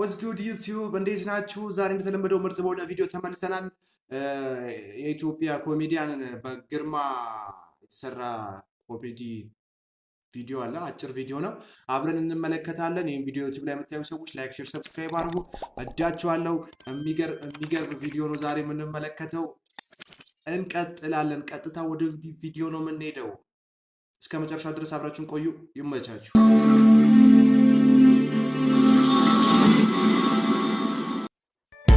What's good YouTube እንዴት ናችሁ? ዛሬ እንደተለመደው ምርጥ በሆነ ቪዲዮ ተመልሰናል። የኢትዮጵያ ኮሜዲያን በግርማ የተሰራ ኮሜዲ ቪዲዮ አለ። አጭር ቪዲዮ ነው። አብረን እንመለከታለን። ይሄን ቪዲዮ ዩቲዩብ ላይ የምታዩ ሰዎች ላይክ፣ ሼር፣ ሰብስክራይብ አድርጉ። እዳችኋለሁ። የሚገርም ቪዲዮ ነው ዛሬ የምንመለከተው። እንቀጥላለን። ቀጥታ ወደ ቪዲዮ ነው የምንሄደው። እስከ መጨረሻው ድረስ አብራችሁን ቆዩ። ይመቻችሁ።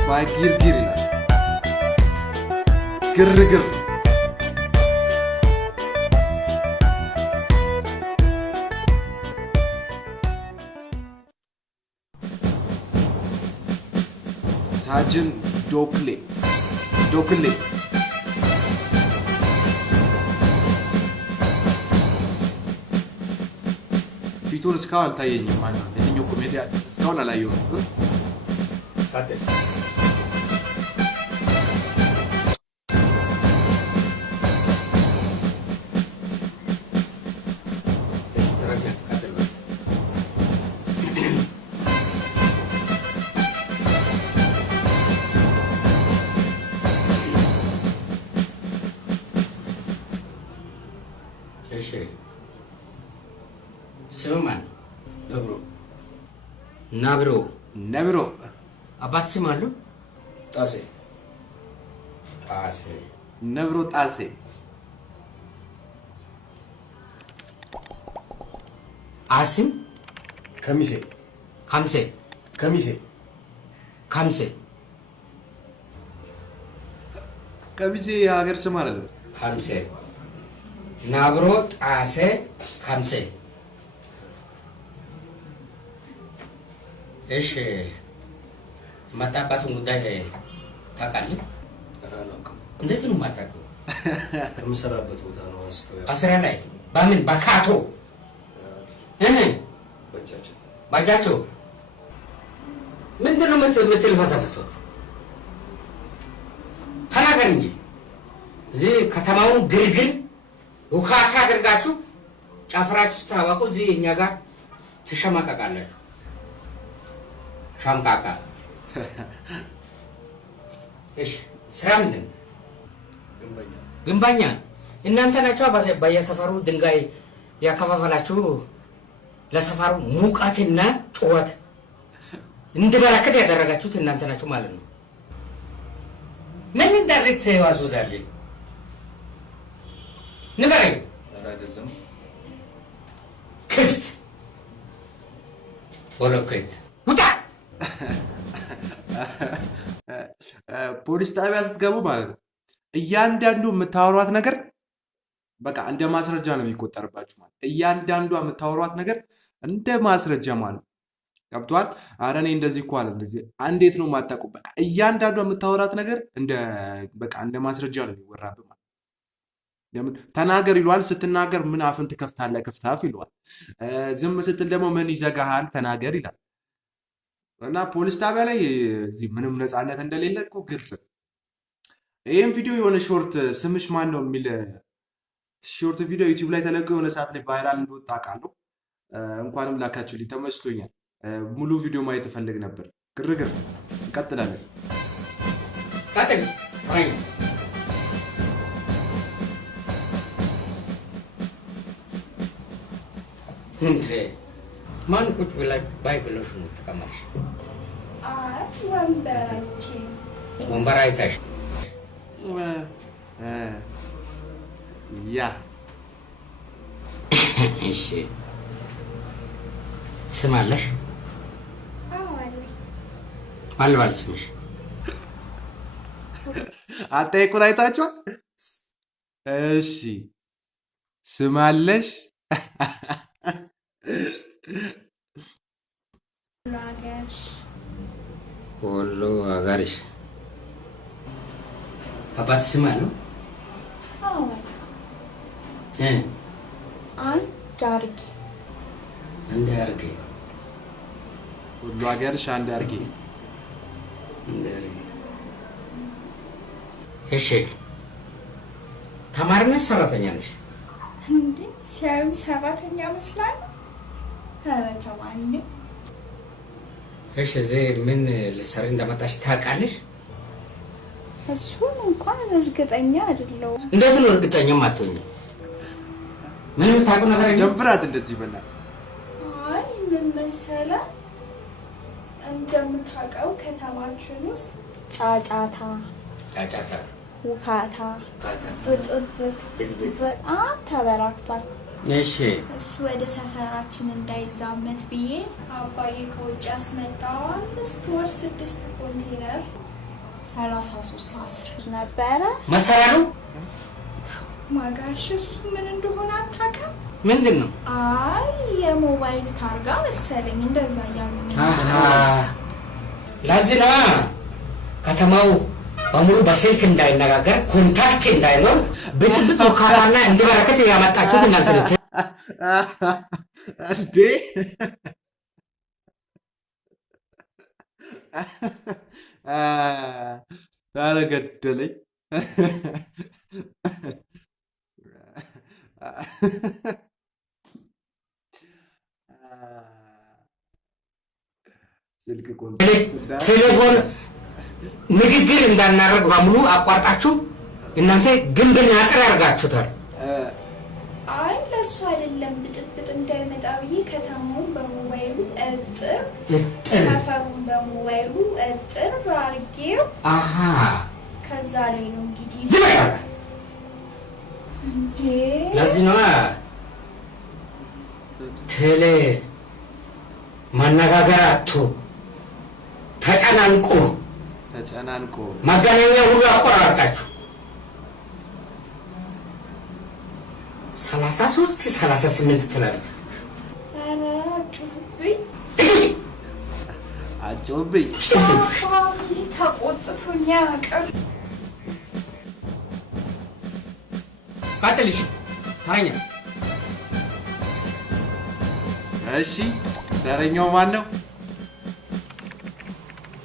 ባጊርጊር ይላል። ግርግር ሳጅን ዶክሌ ፊቱን እስካሁን አልታየኝም። ማነው የትኛው ኮሜዲያን እስካሁን አላየሁም ፊቱን። ስማን ነብሮ አባት ስም አሉ ጣሴ ነብሮ ጣሴ አስም ከሚሴ የሀገር ስም አይደለም። ከምሴ ነብሮ ጣሴ ከምሴ። እሺ መጣባቱን ጉዳይ ታውቃለህ? እንዴት ነው የማታውቀው? ከምሰራበት ቦታ ነው። አስራ ላይ በምን በካቶ ባጃቸው ምንድን ነው የምትልፈሰፍሰው? ተናገር እንጂ እዚህ ከተማውን ግርግር ውካታ አድርጋችሁ ጨፍራችሁ ስታዋቁ እዚህ እኛ ጋር ትሸማቀቃላችሁ። ሻምቃቃ። እሺ ስራ ምንድን ነው? ግንባኛ። እናንተ ናችሁ በየሰፈሩ ድንጋይ ያከፋፈላችሁ ለሰፈሩ ሙቀትና ጩኸት እንድበረከት ያደረጋችሁት እናንተ ናችሁ ማለት ነው። ምን እንደዚህ ትዋዙዛለህ? ንገረኝ። አይደለም ክፍት ወለከት ውጣ። ፖሊስ ጣቢያ ስትገቡ ማለት ነው እያንዳንዱ የምታወሯት ነገር በቃ እንደ ማስረጃ ነው የሚቆጠርባችሁ ማለት። እያንዳንዱ የምታወሯት ነገር እንደ ማስረጃ ማለት ነው። ገብቷል? ኧረ እኔ እንደዚህ እኮ አለ እንደዚህ እንዴት ነው የማታውቁ? በቃ እያንዳንዱ የምታወራት ነገር እንደ ማስረጃ ነው የሚወራብህ ማለት። ለምን ተናገር ይሏል። ስትናገር ምን አፍን ትከፍታለህ? ክፍታፍ ይሏል። ዝም ስትል ደግሞ ምን ይዘጋሃል? ተናገር ይላል። እና ፖሊስ ጣቢያ ላይ እዚህ ምንም ነፃነት እንደሌለ እኮ ግልጽ። ይህም ቪዲዮ የሆነ ሾርት ስምሽ ማን ነው የሚል ሾርት ቪዲዮ ዩቲዩብ ላይ ተለቆ የሆነ ሰዓት ላይ ቫይራል እንደወጣ አውቃለሁ። እንኳንም ላካችሁልኝ፣ ተመችቶኛል። ሙሉ ቪዲዮ ማየት እፈልግ ነበር። ግርግር እንቀጥላለን። ማን ቁጭ ብላ ባይብሎሽ ነው ተቀማሽ? ወንበር አይታሽ ያ እሺ። ስም አለሽ? አልባል ስምሽ አጠይቁት። አይታችኋል? እሺ ስም አለሽ? ወሎ አጋሪሽ አባት ስም አለው? አንድ አርጌ ወሎ አጋሪሽ አንድ አርጌ። እሺ ተማሪ ነሽ? ሰራተኛ ነሽ? እንዴ ሲያዩ ሰራተኛ መስላል። ኧረ ተማሪ ነኝ። እሺ እዚህ ምን ልትሰሪ እንደመጣሽ ታውቃለሽ? እሱን እንኳን እርግጠኛ አይደለሁም። እንዴት ነው እርግጠኛ ማትሆኝ? ምን የምታውቀው ነገር የለም? ደብራት እንደዚህ በእናትህ። አይ ምን መሰለህ፣ እንደምታውቀው ከተማችን ውስጥ ጫጫታ፣ ውካታ፣ ብጥብጥ በጣም ተበራክቷል። እሺ እሱ ወደ ሰፈራችን እንዳይዛመት ብዬ አባዬ ከውጭ ያስመጣው 5 ወር 6 ኮንቴነር 33 አስር ነበረ። መሰራሩ ማጋሽ እሱ ምን እንደሆነ አታውቅም? ምንድን ነው? አይ የሞባይል ታርጋ መሰለኝ እንደዛ እያሉ ለዚህ ነዋ ከተማው በሙሉ በስልክ እንዳይነጋገር ኮንታክት እንዳይኖር ብጥብጥ ውካታና እንዲበረከት ያመጣችሁት እናንተ ነች እንዴ? ታረገደለኝ። ስልክ ቴሌፎን ንግግር እንዳናደርግ በሙሉ አቋርጣችሁ እናንተ ግንብና አጥር ያርጋችሁታል። አይ ለሱ አይደለም ብጥብጥ እንዳይመጣ ብዬ ከተማውን በሞባይሉ እጥር ሰፈሩን በሞባይሉ እጥር አርጌው አሃ ከዛ ላይ ነው እንግዲህ ዝም እንዴ። ለዚህ ነው ቴሌ ማነጋገር አጥቶ ተጨናንቆ መገናኛ ሁሉ አቆራርጣችሁ 33 38 ትላለች። ኧረ አጭውብኝ ተቆጥቶኛ ቀር ቀጥልሽ ተረኛ። እሺ ተረኛው ማን ነው?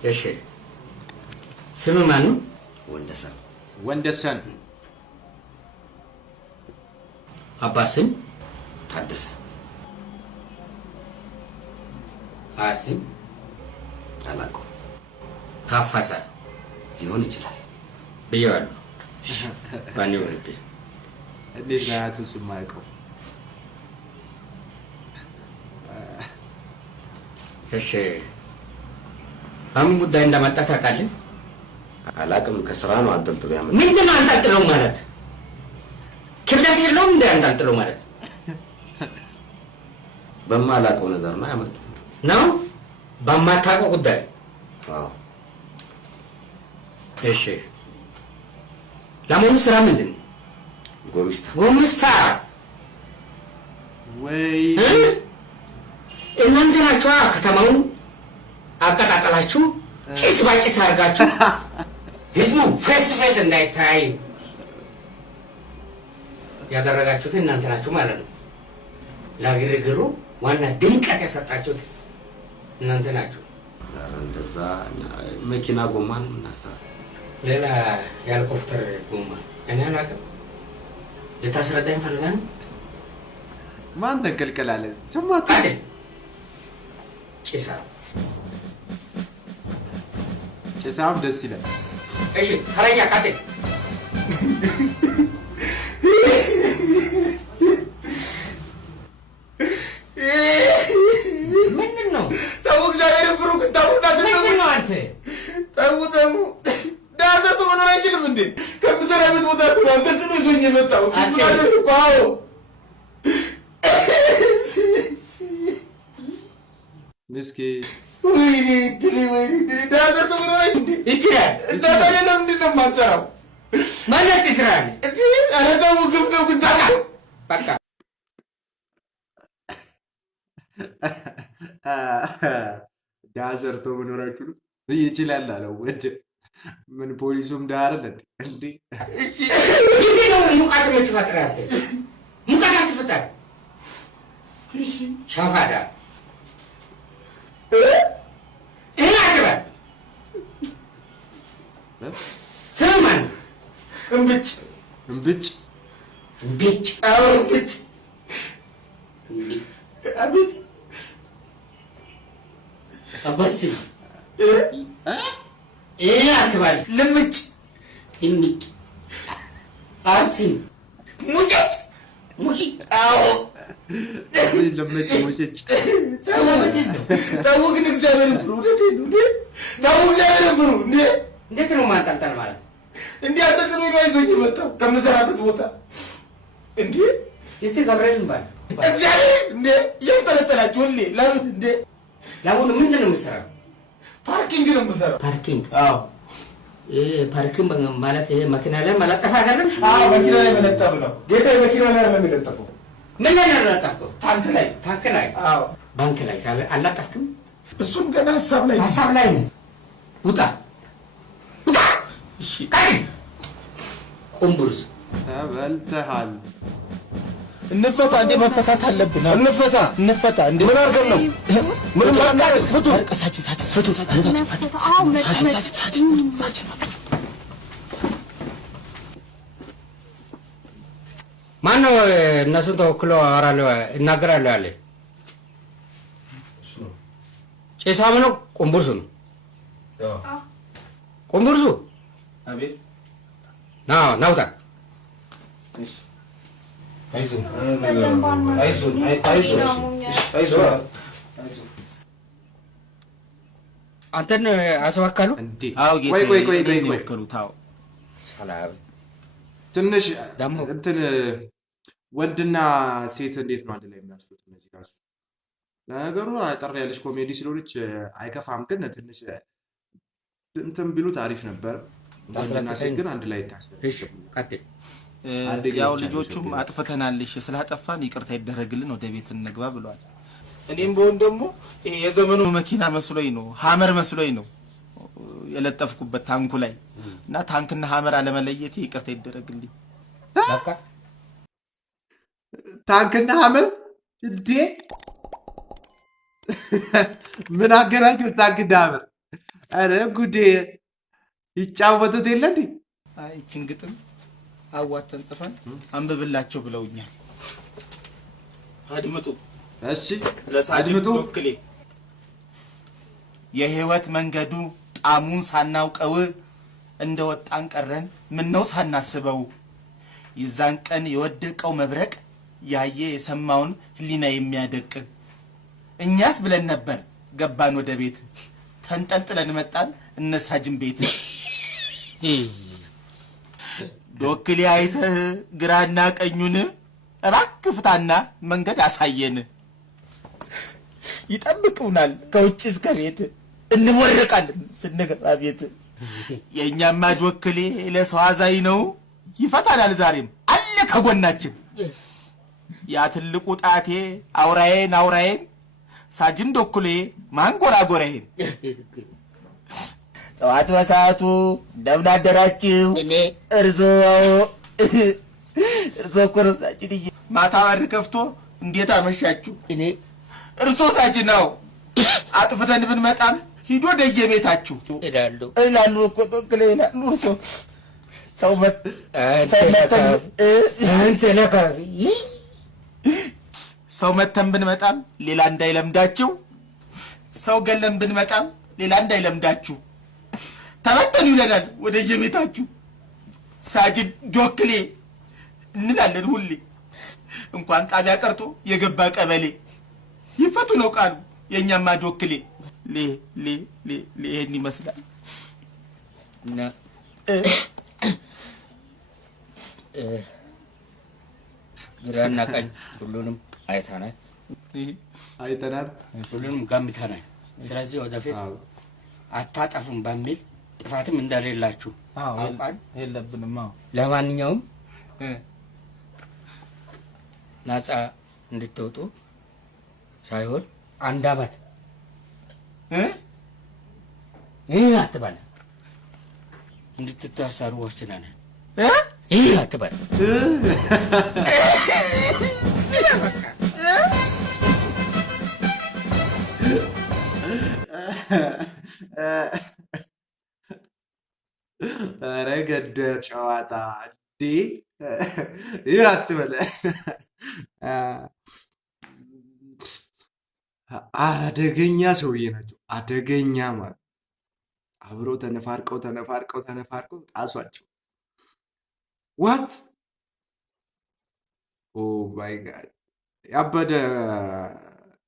እሺ ስም ማን ነው? ወንደሰን። አባት ስም? ታደሰ። ስም? አላውቀውም። ታፈሰ ሊሆን ይችላል ብዬዋለሁ። ባኔ ወርብኝ እንዴት ነው አያቱ ስም የማያውቀው? እሺ በምን ጉዳይ እንደመጣ ታውቃለህ? አላውቅም። ከስራ ነው አንጠልጥሎ ያመጣ። ምንድን ነው አንጠልጥለው ማለት? ክብደት የለውም እንደ አንጠልጥለው ማለት በማላውቀው ነገር ነው ያመጡት ነው። በማታውቀው ጉዳይ? አዎ። እሺ ለመሆኑ ስራ ምንድን ነው? ጎሚስታ ወይ እናንተ ናችኋ ከተማውን አቀጣጠላችሁ ጭስ ባጭስ አድርጋችሁ ህዝቡ ፌስ ፌስ እንዳይታይ ያደረጋችሁት እናንተ ናችሁ ማለት ነው። ለግርግሩ ዋና ድምቀት የሰጣችሁት እናንተ ናችሁ። እንደዛ መኪና ጎማ ነው እናስተዋል። ሌላ የሄሊኮፕተር ጎማ እኔ አላውቅም። ልታስረዳኝ ፈልገህ ነው? ማን ተንቀልቀላለ? ስማት አይደል ጭሳም ደስ ይላል። እሺ ተረኛ ቀጥል። ምንድን ነው? ተው እግዚአብሔር ፍሩ። ግን ተው ምንድን ነው አንተ? ተው ዳዘቱ መኖር አይችልም እንዴ? ከምሰራበት ቦታ እኮ አንተ ትነሱኝ የመጣው አዎ ምስኪ ዳዘቱ መኖር አይችልም እንዴ? ይችላል። ታዲያ ለምንድን ነው የማትሰራው? ማለት ይስራል። ኧረ ተው ግፍ ነው ግን ታዲያ በቃ ዳዘርቶ መኖራችሁ ነው ይችላል አለው። ወደ ምን ፖሊሱም ዳር እንዴ ይሄ ነው ሙቃት የምትፈጥራት ሙቃት አትፈጥር ሻፋዳ እኔ አትበል ስማን እምብጭ አዎ እምብጭ አቤት አባት አትበል ልምጭ ልምጭ አትስም ሙጭጭ ሙሺ አዎ ልምጭ ሙጭጭ ተው ግን እግዚአብሔርን ፍሩ እንዴ ተው እግዚአብሔርን ፍሩ እንዴ እንዴት ነው ማንጠልጠል ማለት እንዴ አጠቅም ይዞኝ መጣው ከምሰራበት ቦታ እንዴ እስቲ ገብርኤልን ባል እግዚአብሔር እንዴ እያንጠለጠላችሁ ሁሌ ለምን እንዴ ለምን ምንድን ነው የምትሰራው ፓርኪንግ ነው የምሰራው ፓርኪንግ አዎ ፓርኪንግ ማለት ይሄ መኪና ላይ መለጠፍ አይደለም አዎ መኪና ላይ መለጠፍ ነው ጌታ መኪና ላይ ነው የሚለጠፈው ምን ላይ ነው የለጠፍከው ታንክ ላይ አዎ ባንክ ላይ አልለጠፍክም እሱም ገና ሀሳብ ላይ ነው ውጣ እሺ ቁምቡርስ ተበልተሃል እንፈታ እንዴ መፈታት አለብን እንፈታ እንዴ ምን አድርገን ነው ምን ማናረስ ፍቱ ፍቱ ማን ነው እነሱን ተወክሎ አወራለሁ እናገራለሁ ያለ ጭሳም ነው ቁምቡርሱ ነው ቁምቡርሱ አቤት ናውጣ አይዞን አንተን አስባካሉ እንዴ አዎ ቆይ ሰላም ትንሽ ደግሞ እንትን ወንድና ሴት እንዴት ነው አንድ ላይ የሚያስሉት እነዚህ ራሱ ነገሩ አጠር ያለች ኮሜዲ ስለሆነች አይከፋም ግን ትንሽ እንትን ቢሉት አሪፍ ነበር ወንድና ሴት ግን አንድ ላይ ታስደርግ እሺ ቀጥል ያው ልጆቹም አጥፍተናልሽ ስላጠፋን ይቅርታ ይደረግልን ወደ ቤት እንግባ ብሏል እኔም በሆን ደግሞ የዘመኑ መኪና መስሎኝ ነው ሀመር መስሎኝ ነው የለጠፍኩበት ታንኩ ላይ እና ታንክና ሀመር አለመለየቴ ይቅርታ ይደረግልኝ በቃ ታንክና ሀመር እንዴ ምን አገናኙት ታንክና ሀመር አረ ጉዴ ይጫወቱት የለ እንዴ አይ እቺን ግጥም አዋተን ጽፈን አንብብላቸው ብለውኛል አድምጡ እሺ ለሳድምጡ ወክሌ የህይወት መንገዱ ጣሙን ሳናውቀው እንደወጣን ቀረን ምን ነው ሳናስበው ይዛን ቀን የወደቀው መብረቅ ያየ የሰማውን ህሊና የሚያደቅ እኛስ ብለን ነበር ገባን ወደ ቤት ተንጠልጥለን መጣን እነሳጅን ቤት ዶክሊ አይተህ ግራና ቀኙን እባክህ ፍታና መንገድ አሳየን ይጠብቁናል ከውጭ እስከ ቤት እንሞርቃለን ስንገባ ቤት የኛማ ዶክሊ ለሰው አዛኝ ነው ይፈታናል ዛሬም አለ ከጎናችን ያ ትልቁ ጣቴ አውራዬን ሳጅን ዶክሌ ማንጎራጎራዬን ጠዋት በሰዓቱ እንደምን አደራችሁ እኔ እርሶ እኮ ነው ሳጅን ማታ በር ከፍቶ እንዴት አመሻችሁ እኔ እርሶ ሳጅን ነው አጥፍተን ብንመጣም ሂዶ ደየቤታችሁ እላሉ እኮ ዶክሌ ይላሉ እርሶ ሰው መተን ብንመጣም ሌላ እንዳይለምዳችሁ ሰው ገለን ብንመጣም ሌላ እንዳይለምዳችሁ ተበተኑ ይለናል ወደ የቤታችሁ ሳጅን ዶክሌ እንላለን ሁሌ እንኳን ጣቢያ ቀርቶ የገባ ቀበሌ ይፈቱ ነው ቃሉ የኛማ ዶክሌ ይሄን ይመስላል እና ግራና ቀኝ ሁሉንም አይተናል ሁሉንም ገምተናል ስለዚህ ወደፊት አታጠፉም በሚል ጥፋትም እንደሌላችሁ አውቃል የለብንም ለማንኛውም ነፃ እንድትወጡ ሳይሆን 1 አመት አትበል እንድትታሰሩ ወስነናል አትበል ኧረ ገደር ጨዋታ እንዴ ይህ አትበል አደገኛ ሰውዬ ናቸው። አደገኛ ማለት አብረው ተነፋርቀው ጣሷቸው። ዋት ኦ ማይ ጋድ! ያበደ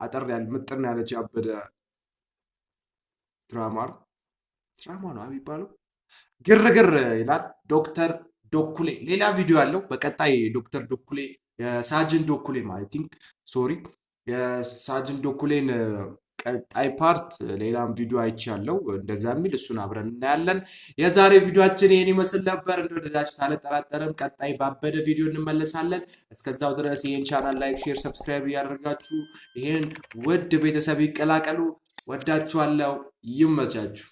አጠር ያለ ምጥን ያለች ያበደ ድራማ ነው የሚባለው። ግርግር ይላል ዶክተር ዶኩሌ። ሌላ ቪዲዮ ያለው በቀጣይ ዶክተር ዶኩሌ የሳጅን ዶኩሌ ማለት ቲንክ ሶሪ የሳጅን ዶኩሌን ቀጣይ ፓርት ሌላም ቪዲዮ አይቻለው እንደዛ የሚል እሱን አብረን እናያለን። የዛሬ ቪዲዮአችን ይሄን ይመስል ነበር። እንደወደዳችሁ ሳልጠራጠርም ቀጣይ ባበደ ቪዲዮ እንመለሳለን። እስከዛው ድረስ ይሄን ቻናል ላይክ፣ ሼር፣ ሰብስክራይብ እያደረጋችሁ ይሄን ውድ ቤተሰብ ይቀላቀሉ። ወዳችኋለሁ። ይመቻችሁ።